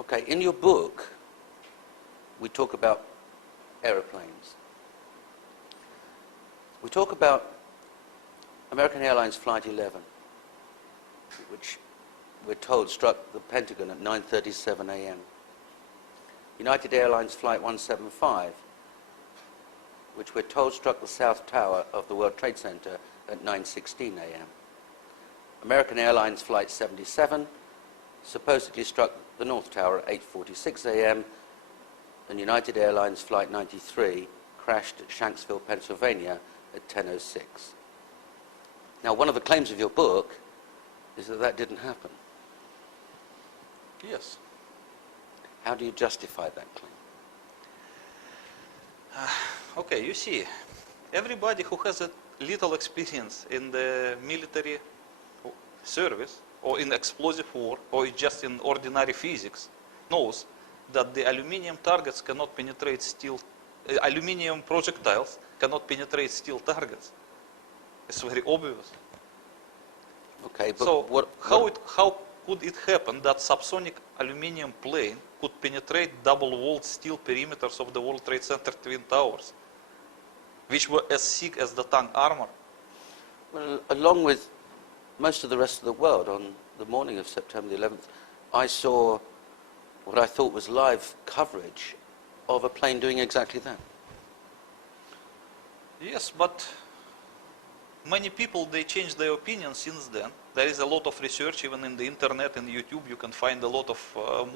Okay, in your book, we talk about aeroplanes. We talk about American Airlines Flight 11, which we're told struck the Pentagon at 9:37 a.m. United Airlines Flight 175, which we're told struck the South Tower of the World Trade Center at 9:16 a.m. American Airlines Flight 77 supposedly struck the North Tower at 8:46 a.m. and United Airlines Flight 93 crashed at Shanksville, Pennsylvania at 10:06. Now, one of the claims of your book is that that didn't happen. Yes. How do you justify that claim? Okay, you see, everybody who has a little experience in the military service or in explosive war or just in ordinary physics knows that the aluminium targets cannot penetrate steel, aluminium projectiles cannot penetrate steel targets. It's very obvious. Okay, but so how could it happen that subsonic aluminium plane could penetrate double-walled steel perimeters of the World Trade Center Twin Towers, which were as thick as the tank armor? Well, along with most of the rest of the world, on the morning of September the 11th, I saw what I thought was live coverage of a plane doing exactly that. Yes, but many people, they changed their opinion since then. There is a lot of research, even in the internet and YouTube, you can find a lot of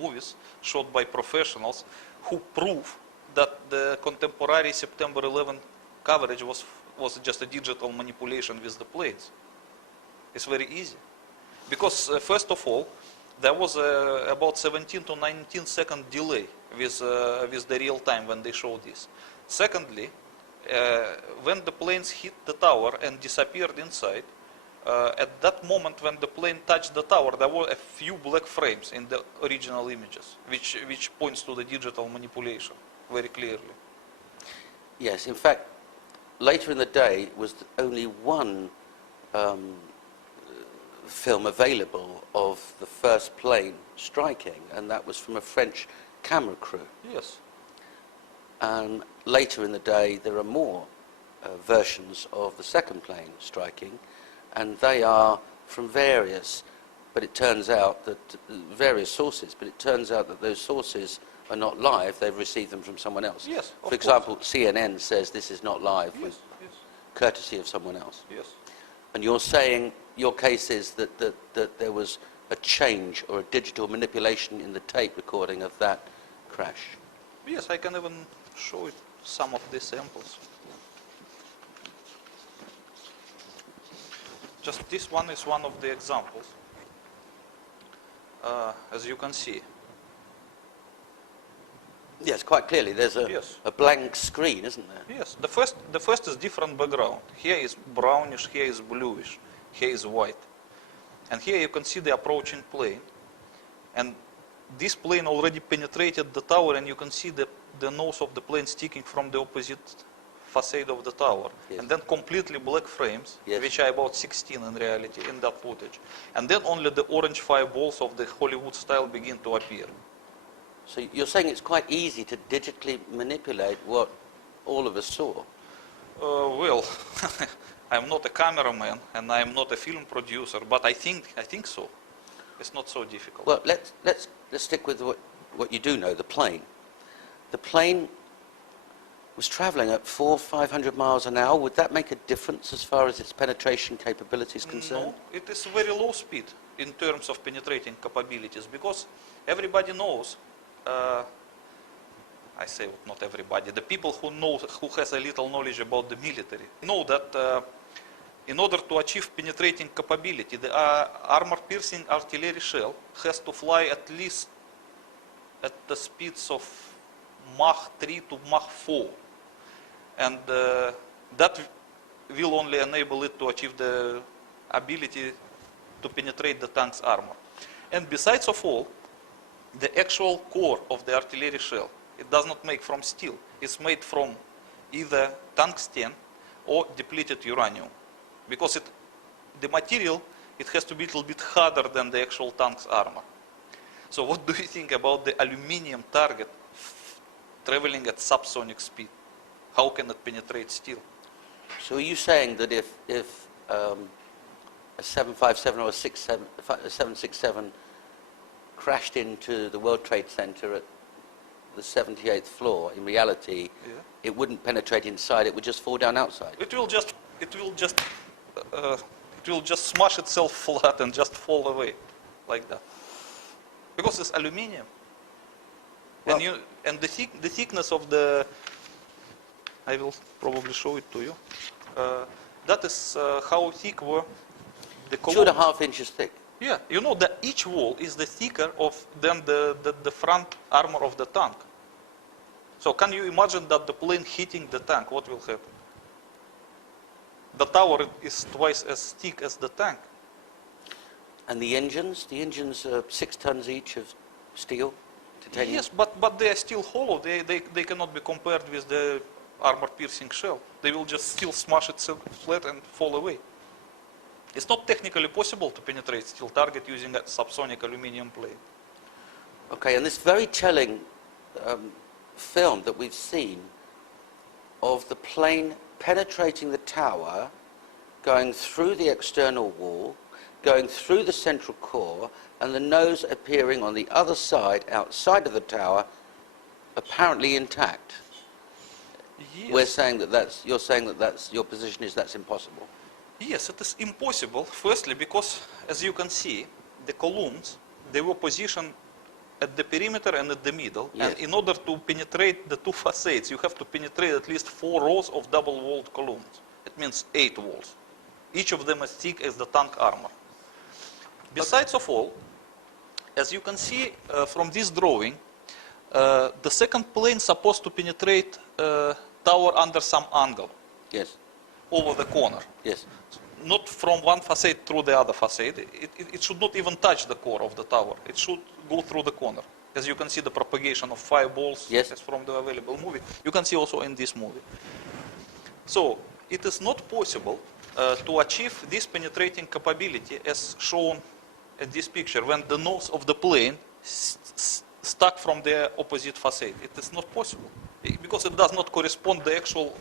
movies shot by professionals who prove that the contemporary September 11 coverage was just a digital manipulation with the planes. It's very easy. Because first of all, there was about 17 to 19 second delay with the real time when they showed this. Secondly, when the planes hit the tower and disappeared inside, at that moment when the plane touched the tower, there were a few black frames in the original images, which points to the digital manipulation very clearly. Yes, in fact, later in the day was only one film available of the first plane striking, and that was from a French camera crew. Yes. And later in the day, there are more versions of the second plane striking, and they are from various sources, but it turns out that those sources are not live, they've received them from someone else. Yes, For example, CNN says this is not live, yes, courtesy of someone else. Yes. And you're saying your case is that there was a change or a digital manipulation in the tape recording of that crash. Yes, I can even show it, some of the samples. Just this one is one of the examples, as you can see. Yes, quite clearly. There's a blank screen, isn't there? Yes. The first is different background. Here is brownish, here is bluish, here is white. And here you can see the approaching plane. And this plane already penetrated the tower, and you can see the nose of the plane sticking from the opposite facade of the tower. Yes. And then completely black frames, yes. which are about 16 in reality in that footage. And then only the orange fireballs of the Hollywood style begin to appear. So you're saying it's quite easy to digitally manipulate what all of us saw? Well, I'm not a cameraman and I'm not a film producer, but I think so. It's not so difficult. Well, let's stick with what you do know, the plane. The plane was traveling at 400-500 miles an hour. Would that make a difference as far as its penetration capability is concerned? No, it is very low speed in terms of penetrating capabilities, because everybody knows, I say not everybody, the people who has a little knowledge about the military know that in order to achieve penetrating capability, the armor-piercing artillery shell has to fly at least at the speeds of Mach 3 to Mach 4. And that will only enable it to achieve the ability to penetrate the tank's armor. And besides of all, the actual core of the artillery shell, it does not make from steel. It's made from either tungsten or depleted uranium. Because the material, it has to be a little bit harder than the actual tank's armor. So what do you think about the aluminium target traveling at subsonic speed? How can it penetrate steel? So are you saying that if a 757 or a 767 crashed into the World Trade Center at the 78th floor, in reality, it wouldn't penetrate inside, it would just fall down outside? It will just smash itself flat and just fall away, like that. Because it's aluminium. Well, And the thickness of the, I will probably show it to you. That is how thick were the columns. 2.5 inches thick. Yeah, you know that each wall is the thicker than the front armor of the tank. So can you imagine that the plane hitting the tank, what will happen? The tower is twice as thick as the tank. And the engines? The engines are 6 tons each of steel, titanium? Yes, but they are still hollow. They cannot be compared with the armor-piercing shell. They will just still smash itself flat and fall away. It's not technically possible to penetrate steel target using a subsonic aluminum plate. Okay, and this very telling film that we've seen of the plane penetrating the tower, going through the external wall, going through the central core, and the nose appearing on the other side, outside of the tower, apparently intact. Yes. We're saying that you're saying that your position is that's impossible. Yes, it is impossible. Firstly, because as you can see, the columns, they were positioned at the perimeter and at the middle. Yes. And in order to penetrate the two facades, you have to penetrate at least 4 rows of double-walled columns. It means 8 walls. Each of them as thick as the tank armor. Besides of all, as you can see from this drawing, the second plane is supposed to penetrate tower under some angle. Yes. Over the corner. Yes. Not from one facade through the other facade. It should not even touch the core of the tower. It should go through the corner. As you can see, the propagation of fireballs yes. is from the available movie. You can see also in this movie. So it is not possible to achieve this penetrating capability as shown in this picture when the nose of the plane stuck from the opposite facade. It is not possible because it does not correspond to the actual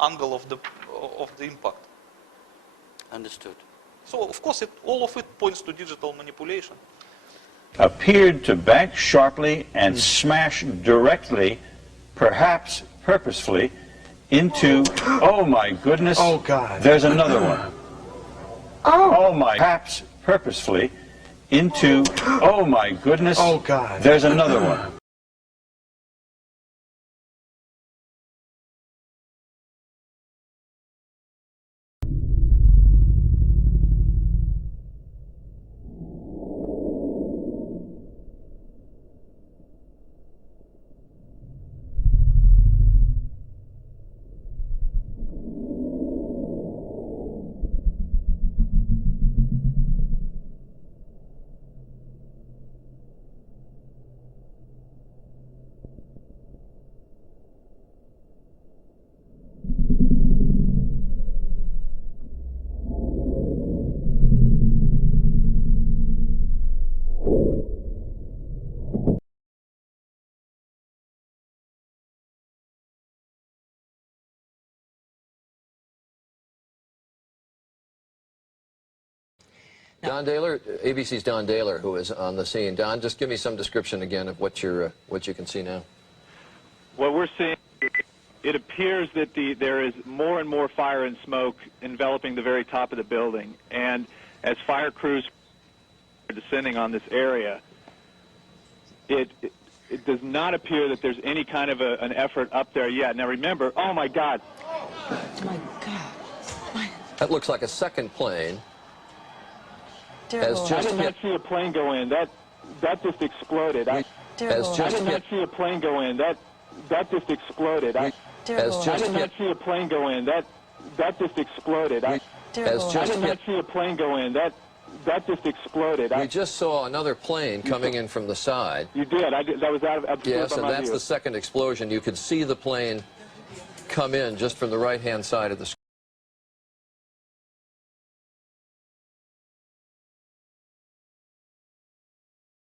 angle of the impact. Understood. So of course all of it points to digital manipulation. Appeared to bank sharply and smash directly, perhaps purposefully, into, oh my goodness, oh God, there's another one. Oh my, perhaps purposefully, into, oh my goodness, oh God, there's another one. Don Daler, ABC's Don Daler, who is on the scene. Don, just give me some description again of what you can see now. What we're seeing, it appears that there is more and more fire and smoke enveloping the very top of the building. And as fire crews are descending on this area, it does not appear that there's any kind of an effort up there yet. Now remember, oh my God. Oh my God. That looks like a second plane. Terrible. I did not see a plane go in. That just exploded. I did not see a plane go in. That just exploded. I did not see a plane go in. That just exploded. I did not see a plane go in. That just exploded. We just saw another plane coming in from the side. You did. That was out of absolute. Yes, and that's the second explosion. You could see the plane come in just from the right-hand side of the screen.